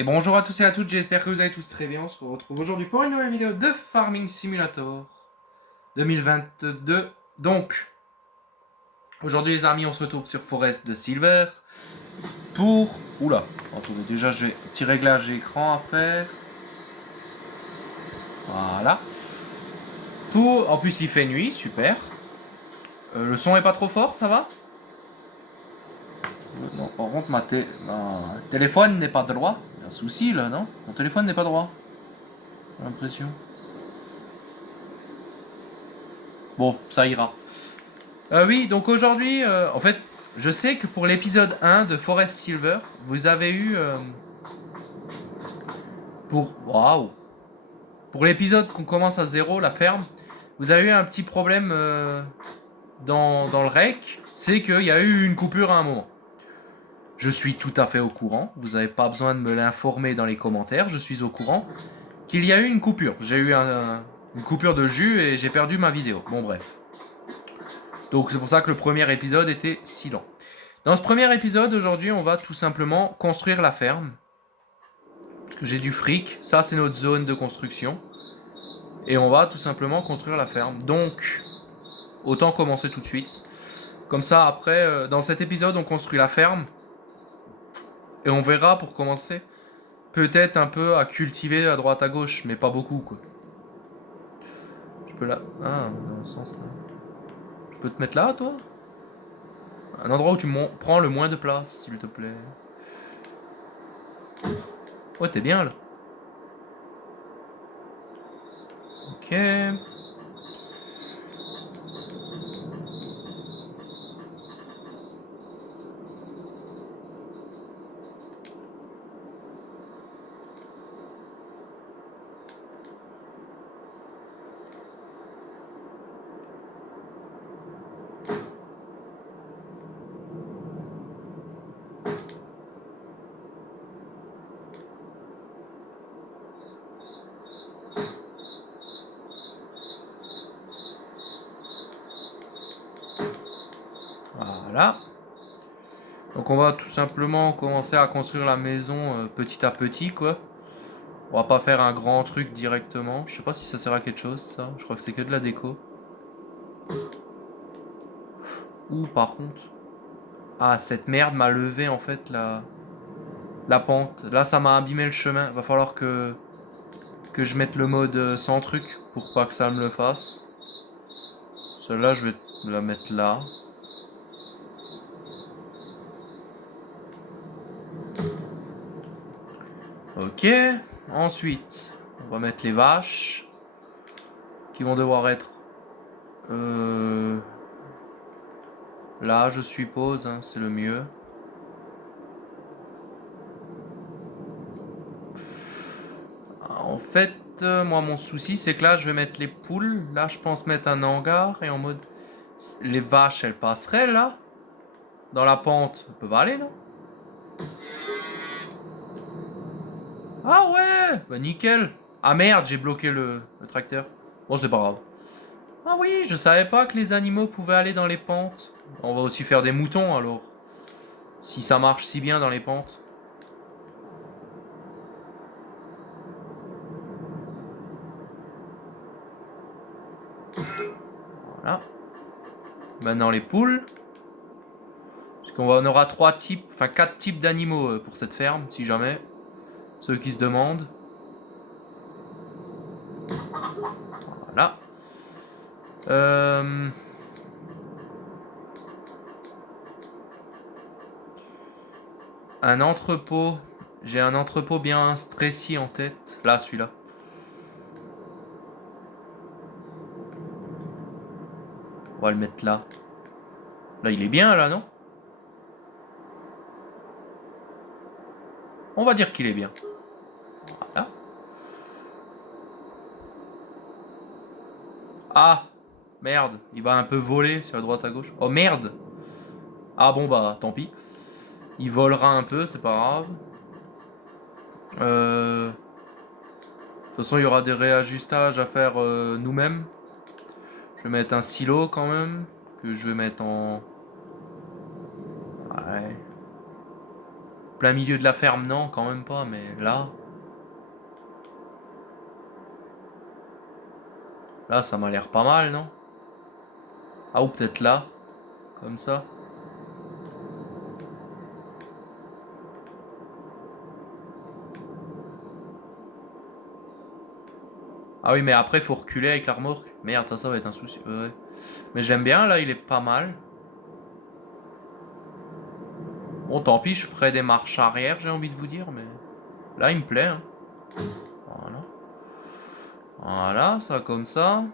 Et bonjour à tous et à toutes, j'espère que vous allez tous très bien. On se retrouve aujourd'hui pour une nouvelle vidéo de Farming Simulator 2022. Donc, aujourd'hui les amis, on se retrouve sur Forest de Silver pour... Oula, attendez, déjà j'ai un petit réglage écran à faire. Voilà. En plus il fait nuit, super. Le son est pas trop fort, ça va? Non, par contre ma téléphone n'est pas droit. Il y a un souci là, non? Mon téléphone n'est pas droit. J'ai l'impression. Bon, ça ira. Oui, donc aujourd'hui, en fait, je sais que pour l'épisode 1 de Forest Silver, vous avez eu... Waouh! Pour l'épisode qu'on commence à zéro, la ferme, vous avez eu un petit problème dans le rec, c'est qu'il y a eu une coupure à un moment. Je suis tout à fait au courant, vous n'avez pas besoin de me l'informer dans les commentaires, je suis au courant qu'il y a eu une coupure. J'ai eu une coupure de jus et j'ai perdu ma vidéo. Bon bref. Donc c'est pour ça que le premier épisode était si lent. Dans ce premier épisode, aujourd'hui, on va tout simplement construire la ferme. Parce que j'ai du fric. Ça, c'est notre zone de construction. Et on va tout simplement construire la ferme. Donc, autant commencer tout de suite. Comme ça, après, dans cet épisode, on construit la ferme. Et on verra, pour commencer, peut-être un peu à cultiver à droite à gauche. Mais pas beaucoup, quoi. Je peux là... Ah, dans le sens là. Je peux te mettre là, toi? Un endroit où tu prends le moins de place, s'il te plaît. Ouais, t'es bien, là. Ok. Voilà. Donc on va tout simplement commencer à construire la maison petit à petit, quoi. On va pas faire un grand truc directement. Je sais pas si ça sert à quelque chose, ça. Je crois que c'est que de la déco. Ou par contre... Ah, cette merde m'a levé en fait la pente. Là, ça m'a abîmé le chemin. Va falloir que je mette le mode sans truc pour pas que ça me le fasse. Celle-là, je vais la mettre là. Ok. Ensuite, on va mettre les vaches qui vont devoir être là, je suppose. Hein, c'est le mieux. En fait, moi, mon souci, c'est que là, je vais mettre les poules. Là, je pense mettre un hangar et en mode... Les vaches, elles passeraient là. Dans la pente, elles peuvent aller, non? Ah ouais! Bah nickel. Ah merde, j'ai bloqué le tracteur. Bon, c'est pas grave. Ah oui, je savais pas que les animaux pouvaient aller dans les pentes. On va aussi faire des moutons alors. Si ça marche si bien dans les pentes. Voilà. Maintenant les poules. Parce on aura 3 types, enfin 4 types d'animaux pour cette ferme, si jamais. Ceux qui se demandent. Voilà. Un entrepôt. J'ai un entrepôt bien précis en tête. Là, celui-là. On va le mettre là. Là, il est bien, là, non? On va dire qu'il est bien. Voilà. Ah! Merde, il va un peu voler sur la droite à gauche. Oh merde! Ah bon bah tant pis. Il volera un peu, c'est pas grave. De toute façon, il y aura des réajustages à faire nous-mêmes. Je vais mettre un silo quand même. Que je vais mettre en... Ouais. Plein milieu de la ferme, non, quand même pas, mais là... Là, ça m'a l'air pas mal, non? Ah, ou peut-être là, comme ça. Ah oui, mais après, il faut reculer avec la remorque. Merde, ça va être un souci. Ouais. Mais j'aime bien, là, il est pas mal. Bon, tant pis, je ferai des marches arrière, j'ai envie de vous dire, mais... Là, il me plaît, hein. Voilà. Voilà, ça comme ça.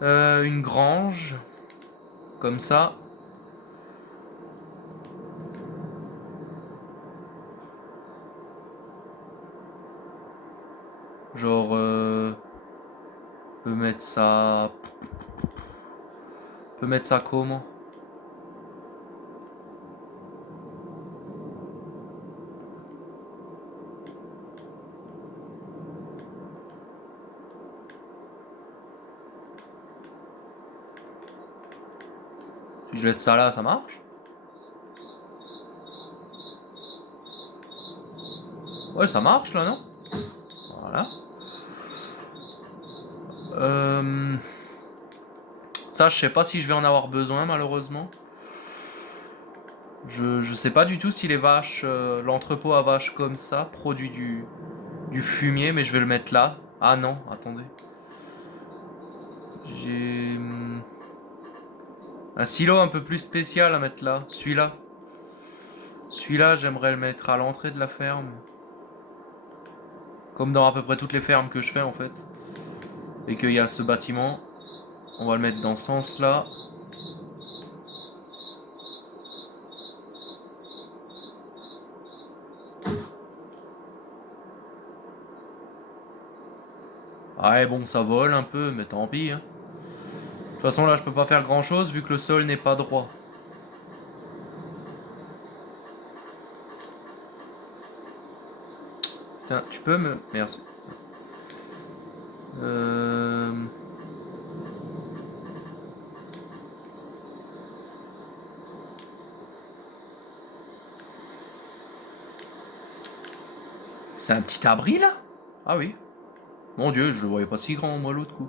Une grange. Comme ça. Genre... On peut mettre ça... On peut mettre ça comment? Si je laisse ça là, ça marche? Ouais, ça marche là, non? Voilà. Ça, je sais pas si je vais en avoir besoin, malheureusement. Je sais pas du tout si les vaches, l'entrepôt à vaches comme ça produit du fumier, mais je vais le mettre là. Ah non, attendez. J'ai un silo un peu plus spécial à mettre là. Celui-là. Celui-là, j'aimerais le mettre à l'entrée de la ferme. Comme dans à peu près toutes les fermes que je fais en fait. Et qu'il y a ce bâtiment. On va le mettre dans ce sens-là. Ouais, bon, ça vole un peu, mais tant pis. Hein. De toute façon, là, je peux pas faire grand-chose vu que le sol n'est pas droit. Tiens, tu peux me... Merci. C'est un petit abri, là? Ah oui. Mon Dieu, je le voyais pas si grand, moi, l'autre coup.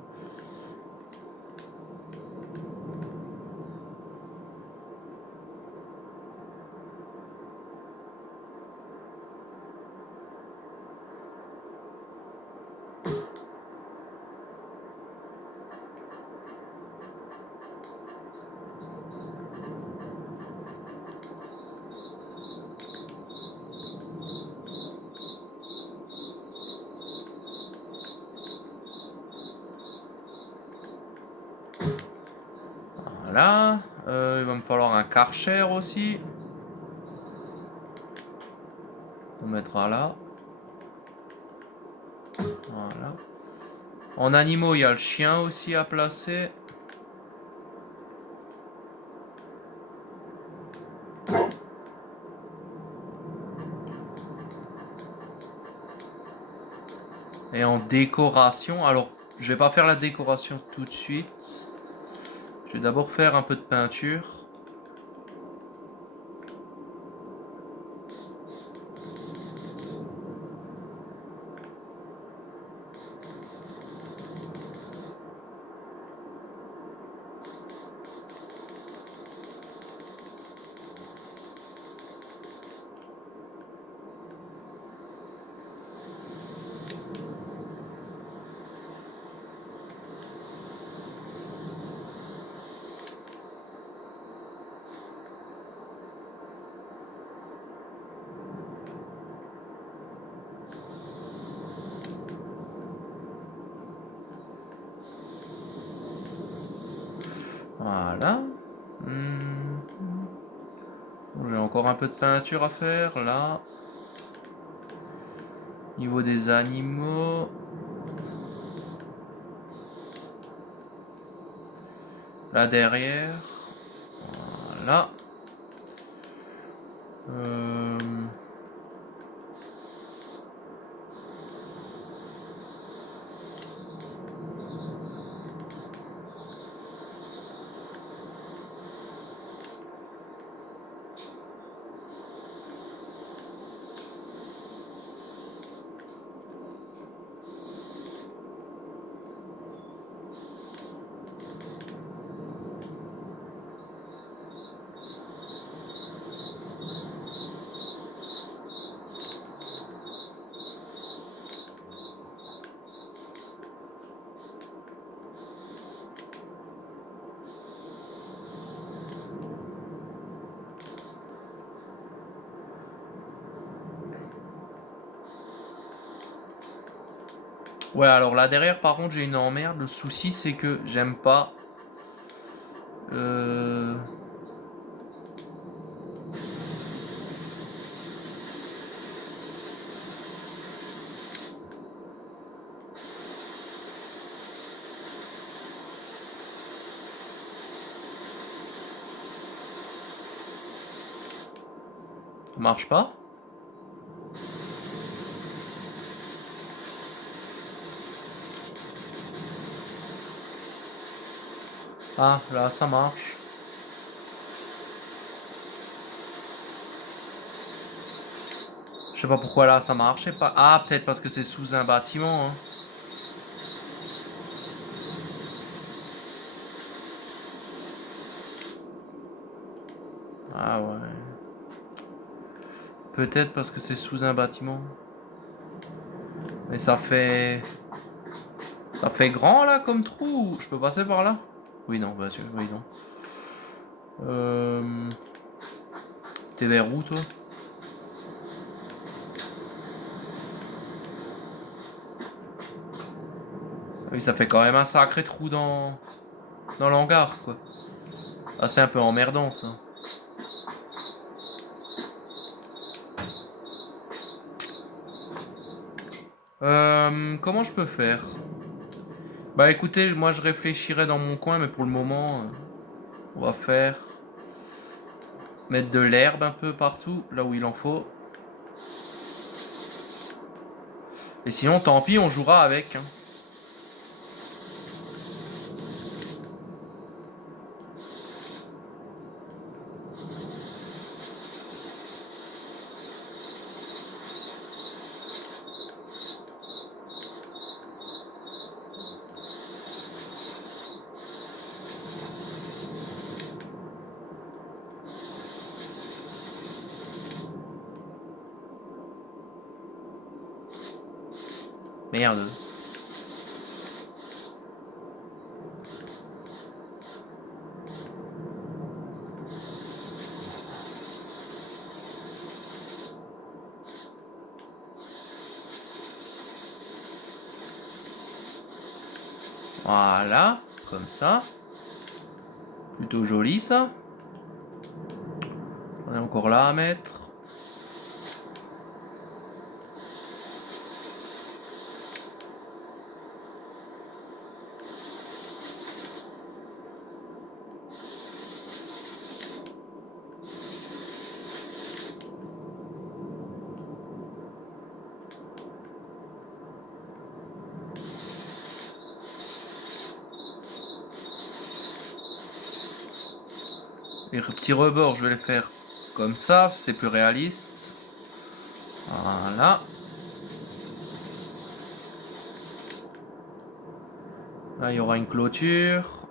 Voilà. Il va me falloir un karcher aussi. On mettra là. Voilà. En animaux, il y a le chien aussi à placer. Et en décoration, alors je vais pas faire la décoration tout de suite. Je vais d'abord faire un peu de peinture. Voilà. Bon, j'ai encore un peu de peinture à faire là. Niveau des animaux. Là derrière. Voilà. Ouais, alors là derrière, par contre, j'ai une emmerde. Le souci, c'est que j'aime pas. Euh... Ça marche pas. Ah, là, ça marche. Je sais pas pourquoi là, ça marchait pas. Ah, peut-être parce que c'est sous un bâtiment. Hein. Ah ouais. Peut-être parce que c'est sous un bâtiment. Mais ça fait... Ça fait grand là comme trou. Je peux passer par là? Oui, non, bah oui, non. T'es vers où toi? Oui, ça fait quand même un sacré trou dans l'hangar quoi. Ah, c'est un peu emmerdant ça. Comment je peux faire? Bah écoutez, moi je réfléchirai dans mon coin, mais pour le moment, on va faire mettre de l'herbe un peu partout, là où il en faut. Et sinon, tant pis, on jouera avec. Hein. Merde. Voilà, comme ça. Plutôt joli ça. On est encore là à mettre. Les petits rebords, je vais les faire comme ça, c'est plus réaliste. Voilà. Là, il y aura une clôture.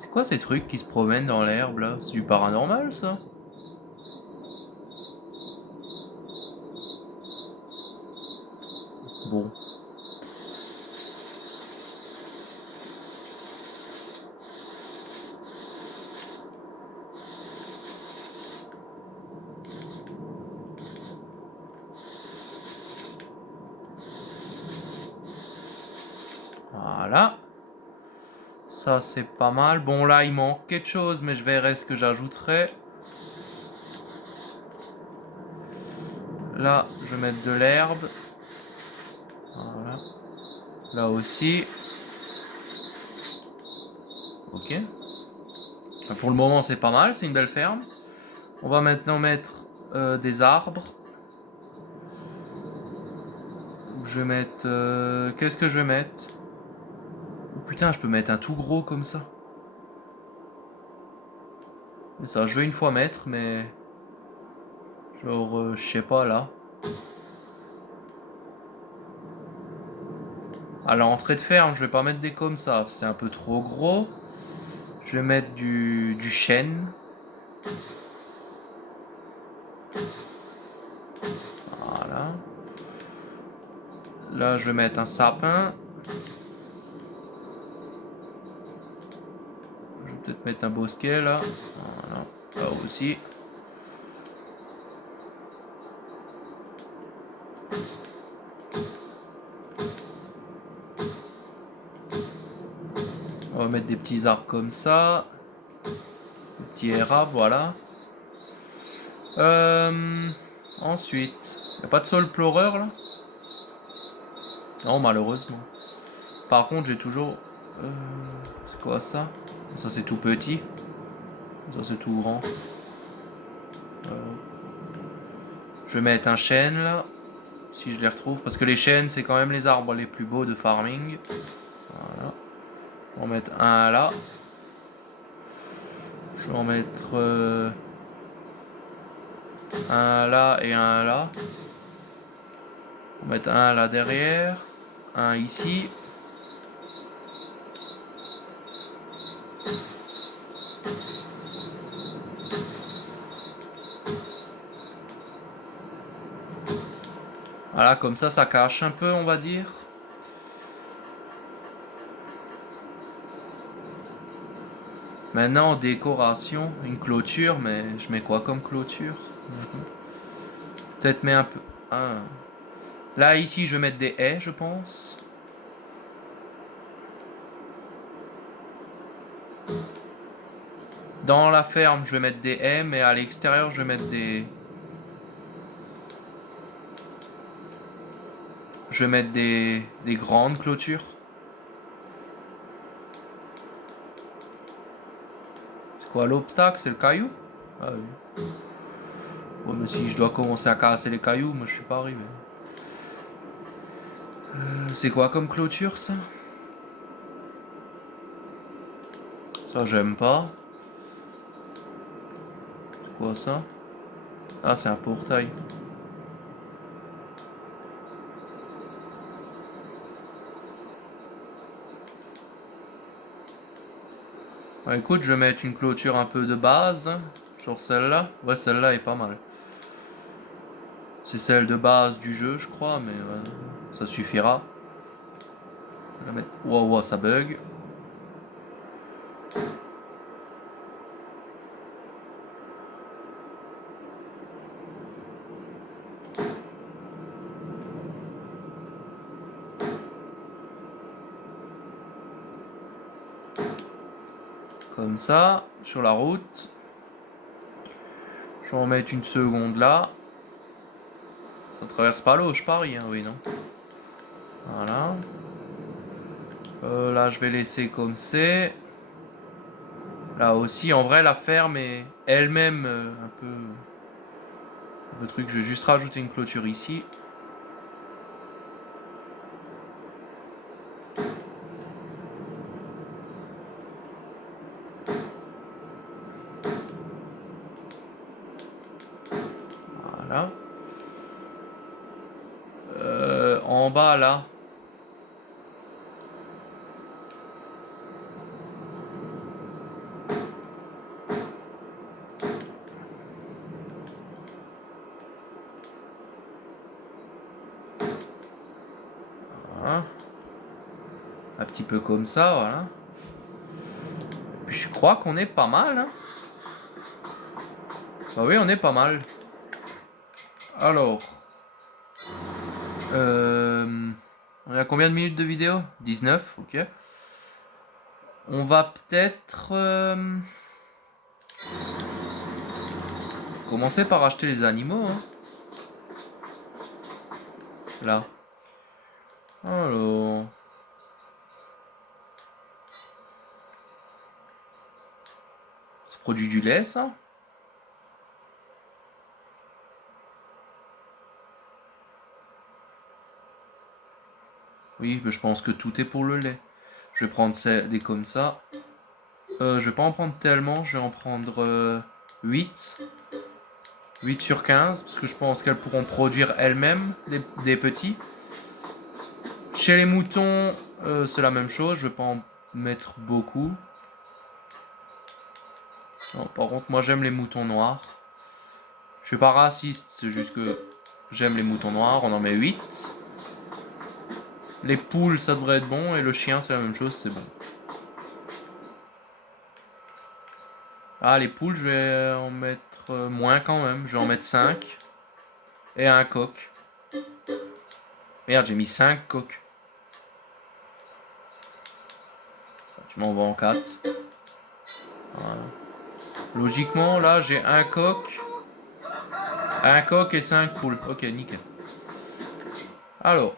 C'est quoi ces trucs qui se promènent dans l'herbe là? C'est du paranormal ça? Bon. Voilà. Ça c'est pas mal. Bon là il manque quelque chose mais je verrai ce que j'ajouterai. Là je vais mettre de l'herbe. Voilà. Là aussi. Ok. Pour le moment c'est pas mal, c'est une belle ferme. On va maintenant mettre des arbres. Je vais mettre... Qu'est-ce que je vais mettre? Oh putain, je peux mettre un tout gros comme ça. Et ça, je vais une fois mettre, mais... Genre, je sais pas, là. À l'entrée de ferme, je vais pas mettre des comme ça. C'est un peu trop gros. Je vais mettre du chêne. Voilà. Là, je vais mettre un sapin. Je peut-être mettre un bosquet là. Voilà, là aussi. On va mettre des petits arbres comme ça. Des petits érable, voilà. Ensuite, y a pas de sol pleureur là? Non, malheureusement. Par contre, j'ai toujours. C'est quoi ça? Ça c'est tout petit. Ça c'est tout grand. Je vais mettre un chêne là. Si je les retrouve. Parce que les chênes, c'est quand même les arbres les plus beaux de farming. Voilà. Je vais en mettre un là. Je vais en mettre un là et un là. On va mettre un là derrière. Un ici. Voilà, comme ça cache un peu, on va dire. Maintenant, en décoration, une clôture, mais je mets quoi comme clôture? Peut-être mettre un peu... Ah. Là, ici, je vais mettre des haies, je pense. Dans la ferme, je vais mettre des haies, mais à l'extérieur, je vais mettre des... Je vais mettre des grandes clôtures. C'est quoi l'obstacle? C'est le caillou? Ah oui. Bon, mais si je dois commencer à casser les cailloux, moi je suis pas arrivé. C'est quoi comme clôture ça? Ça j'aime pas. C'est quoi ça? Ah, c'est un portail. Bah, écoute, je vais mettre une clôture un peu de base. Genre celle-là. Ouais, celle-là est pas mal. C'est celle de base du jeu, je crois, mais ça suffira. Je vais la mettre... Wow, wow, ça bug. Comme ça, sur la route. Je vais en mettre une seconde là. Ça traverse pas l'eau, je parie, hein, oui, non? Voilà. Là, je vais laisser comme c'est. Là aussi, en vrai, la ferme est elle-même un peu... Le truc, je vais juste rajouter une clôture ici. Voilà. En bas, là. Voilà. Un petit peu comme ça, voilà. Puis je crois qu'on est pas mal, hein. Bah oui, on est pas mal. Alors... on est à combien de minutes de vidéo? 19, ok. On va peut-être... commencer par acheter les animaux, hein. Là. Alors... Ça produit du lait, ça? Oui, mais je pense que tout est pour le lait. Je vais prendre des comme ça. Je vais pas en prendre tellement, je vais en prendre 8. 8 sur 15, parce que je pense qu'elles pourront produire elles-mêmes des petits. Chez les moutons, c'est la même chose, je vais pas en mettre beaucoup. Non, par contre, moi j'aime les moutons noirs. Je suis pas raciste, c'est juste que j'aime les moutons noirs, on en met 8. Les poules, ça devrait être bon, et le chien, c'est la même chose, c'est bon. Ah, les poules, je vais en mettre moins quand même. Je vais en mettre 5. Et un coq. Merde, j'ai mis 5 coqs. Tu m'en vas en 4. Voilà. Logiquement, là, j'ai un coq et 5 poules. Ok, nickel. Alors.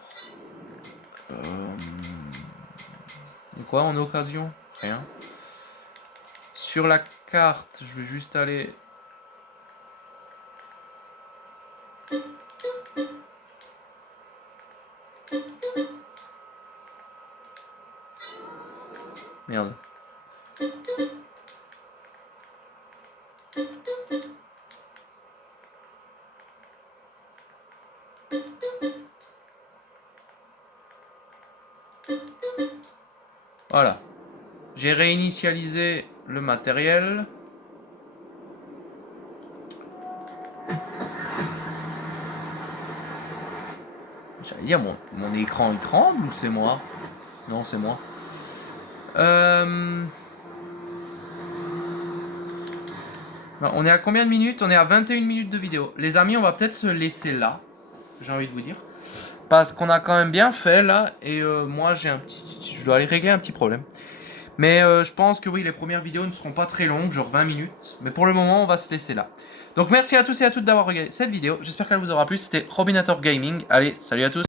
De quoi en occasion? Rien. Sur la carte, je vais juste aller... Merde. Voilà. J'ai réinitialisé le matériel. J'allais dire, mon écran il tremble ou c'est moi? Non, c'est moi. On est à combien de minutes? On est à 21 minutes de vidéo. Les amis, on va peut-être se laisser là. J'ai envie de vous dire. Parce qu'on a quand même bien fait là. Et moi, je dois aller régler un petit problème. Mais je pense que oui, les premières vidéos ne seront pas très longues, genre 20 minutes. Mais pour le moment, on va se laisser là. Donc merci à tous et à toutes d'avoir regardé cette vidéo. J'espère qu'elle vous aura plu. C'était Robinator Gaming. Allez, salut à tous.